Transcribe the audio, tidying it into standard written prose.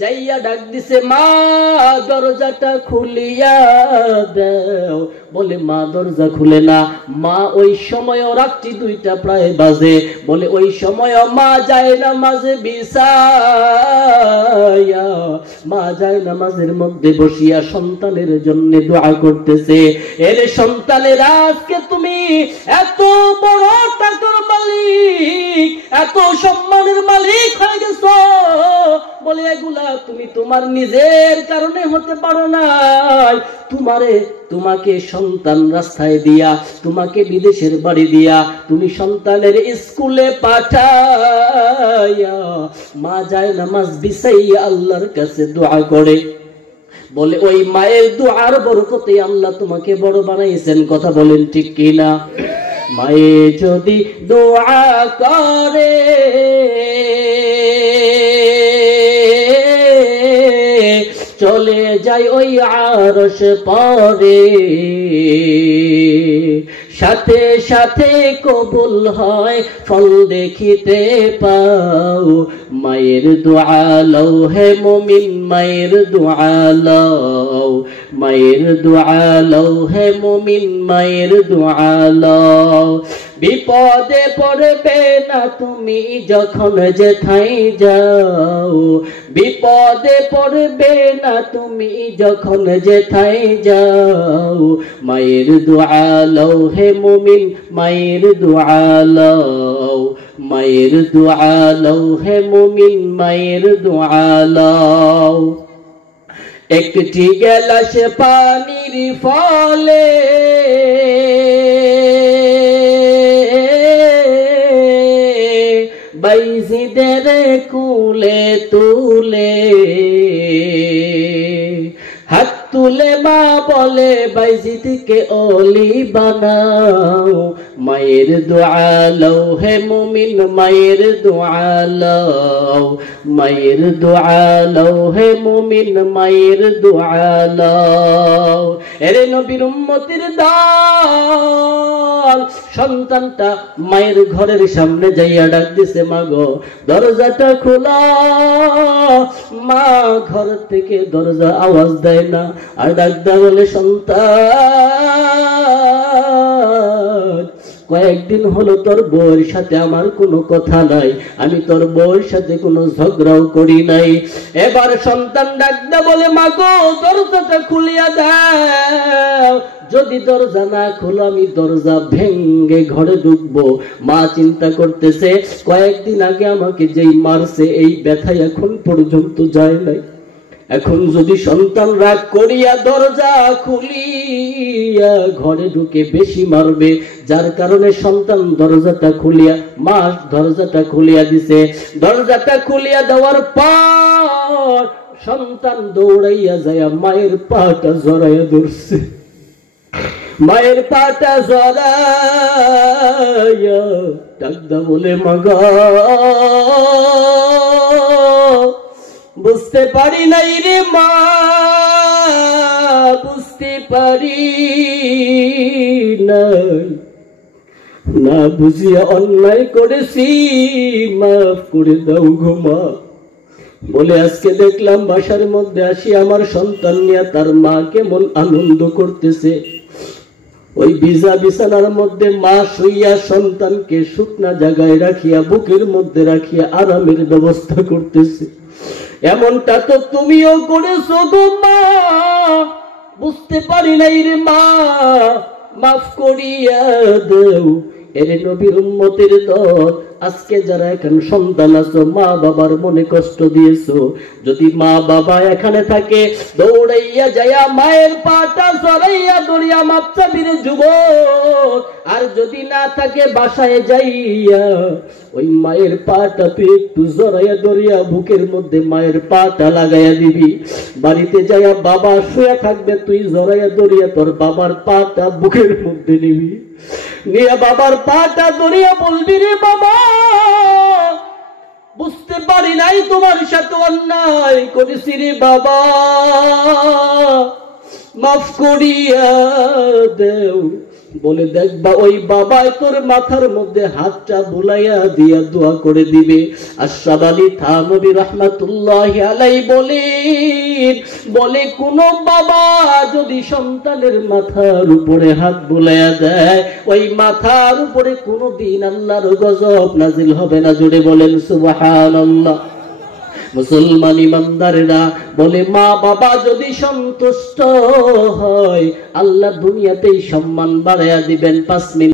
যাইয়া ডাক দিছে, মা দরজাটা খুলিয়া দাও। বলে মা দরজা খুলে না। মা ওই সময় রাত্রি 2টা প্রায় বাজে। বলে ওই সময় মা যায় নামাজে বিছায়া, মা যায় নামাজের মধ্যে বসিয়া সন্তানের জন্য দোয়া করতেছে। এর সন্তানের আজকে তুমি এত বড় টাকার মালিক, এত সম্মানের মালিক হয়ে গেছো। বলে এগুলা তুমি তোমার নিজের কারণে হতে পারো নাই, তোমাকে সন্তান রাস্তায় দিয়া, তোমাকে বিদেশের বাড়ি দিয়া, তুমি সন্তানের স্কুলে পাঠাইয়া মা যায় নামাজ বিছাইয়া আল্লাহর কাছে দোয়া করে। বলে ওই মায়ের দোয়ার বরকতে আল্লাহ তোমাকে বড় বানাইছেন। কথা বলেন ঠিক কিনা? মায়ে যদি দোয়া করে চলে যায় ওই আরশ পরে, সাথে সাথে কবুল হয় ফল দেখিতে পাও। মায়ের দোয়া লও হে মুমিন, মায়ের দোয়া লও, মায়ের দোয়া লও হে মুমিন, মায়ের দোয়া লও। বিপদে পড়বে না তুমি যখন যেথায় যাও, বিপদে পড়বে না তুমি যখন যেথায় যাও। মায়ের দোয়া লও হে মুমিন, মায়ের দোয়া লও, মায়ের দোয়া লও হে মুমিন, মায়ের দোয়া লও। একটি গেলাস পানির ফলে বাইজিদের কুলে তুলে, হাত তুলে মা বলে বাইজিদকে ওলি বানাও। মায়ের দোয়া লও হে মুমিন, মায়ের দোয়া লও, মায়ের দোয়া লও হে মুমিন, মায়ের দোয়া লও। এরে নবীর উম্মতের দল, সন্তানটা মায়ের ঘরের সামনে যাইয়া ডাক দিছে, মা গো দরজাটা খোলা। মা ঘর থেকে দরজা আওয়াজ দেয় না, আর ডাক দেয় বলে, সন্তান কয়েকদিন হলো তোর বউয়ের সাথে আমার কোনো কথা নাই, আমি তোর বউয়ের সাথে কোনো ঝগড়াও করি নাই। এবার সন্তান ডাক দেয় বলে, মা গো দরজাটা খুলিয়া দাও। যদি দরজা না খোলো আমি দরজা ভেঙ্গে ঘরে ঢুকবো। মা চিন্তা করতেছে, কয়েকদিন আগে আমাকে যেই মারছে এই ব্যথা এখন পর্যন্ত যায় নাই। এখন যদি সন্তান রাগ করিয়া দরজা খুলিয়া ঘরে ঢুকে বেশি মারবে, যার কারণে সন্তান দরজাটা খুলিয়া, মা দরজাটা খুলিয়া দিছে। দরজাটা খুলিয়া দেওয়ার পর সন্তান দৌড়াইয়া যায় মায়ের পাটা জড়াইয়া ধরছে। মায়ের পাটা জড়াইয়া ডাকদা বলে, মাগা বুঝতে পারি নাই রে মা, বুঝতে পারি নাই, না বুঝিয়া অন্যায় করেছি, মাফ করে দাও গো মা। বলে আজকে দেখলাম বাসার মধ্যে আসি আমার সন্তান নিয়ে তার মা কেমন আনন্দ করতেছে। ওই ভিজা বিছানার মধ্যে মা শুইয়া সন্তানকে শুকনা জায়গায় রাখিয়া বুকের মধ্যে রাখিয়া আরামের ব্যবস্থা করতেছে। এমনটা তো তুমিও করেছো গো মা, বুঝতে পারি নাই রে মা, মাফ করিয়া দেও। এরে নবীর উম্মতের দল, আজকে যারা এখানে সন্তান আছো, মা বাবার মনে কষ্ট দিয়েছো, যদি মা বাবা এখানে থাকে দৌড়াইয়া যাইয়া মায়ের পাটা জড়াইয়া দড়িয়া মাপ চাবিরে যুবক, আর যদি না থাকে বাসায় যাইয়া ওই মায়ের পাটা তুই একটু জড়াইয়া দড়িয়া বুকের মধ্যে মায়ের পাটা লাগাইয়া দিবি। বাড়িতে যাইয়া বাবা শুয়ে থাকবে, তুই জড়াইয়া দড়িয়া তোর বাবার পাটা বুকের মধ্যে নিবি, নিয়ে বাবার পাটা দড়িয়া বলবি, রে বাবা বুঝতে পারি নাই তোমার সাথে অন্যায় করেছি রে বাবা, মাফ করিয়া দেও। বলে দেখবা ওই বাবাই তোর মাথার মধ্যে হাতটা বুলাইয়া দিয়া দোয়া করে দিবে। আশরাফ আলী থানভী রাহমাতুল্লাহি আলাইহি বলে কোন বাবা যদি সন্তানের মাথার উপরে হাত বুলাইয়া দেয়, ওই মাথার উপরে কোনদিন আল্লাহর গজব নাজিল হবে না। জোরে বলেন সুবহানাল্লাহ। মুসলমান ইমানদারেরা বলে মা বাবা যদি সন্তুষ্ট হয়, আল্লাহ দুনিয়াতেই সম্মান বাড়াইয়া দিবেন। 5 মিনিট